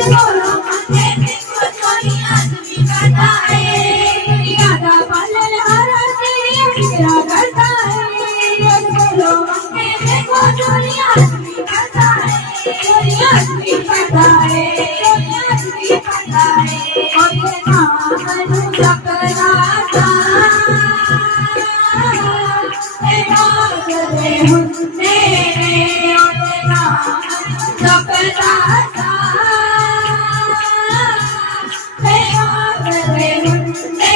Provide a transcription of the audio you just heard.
बोलो मंगे देखो चोरी आदमी करता है यादा पालन हरा तेरी मेरा करता है बोलो मंगे देखो चोरी आदमी करता है चोरी आदमी करता है चोरी आदमी करता है और ये नामनु चकराता तेरा करे हुन्ने और ये नामनु चकराता तेरा करे हुन्ने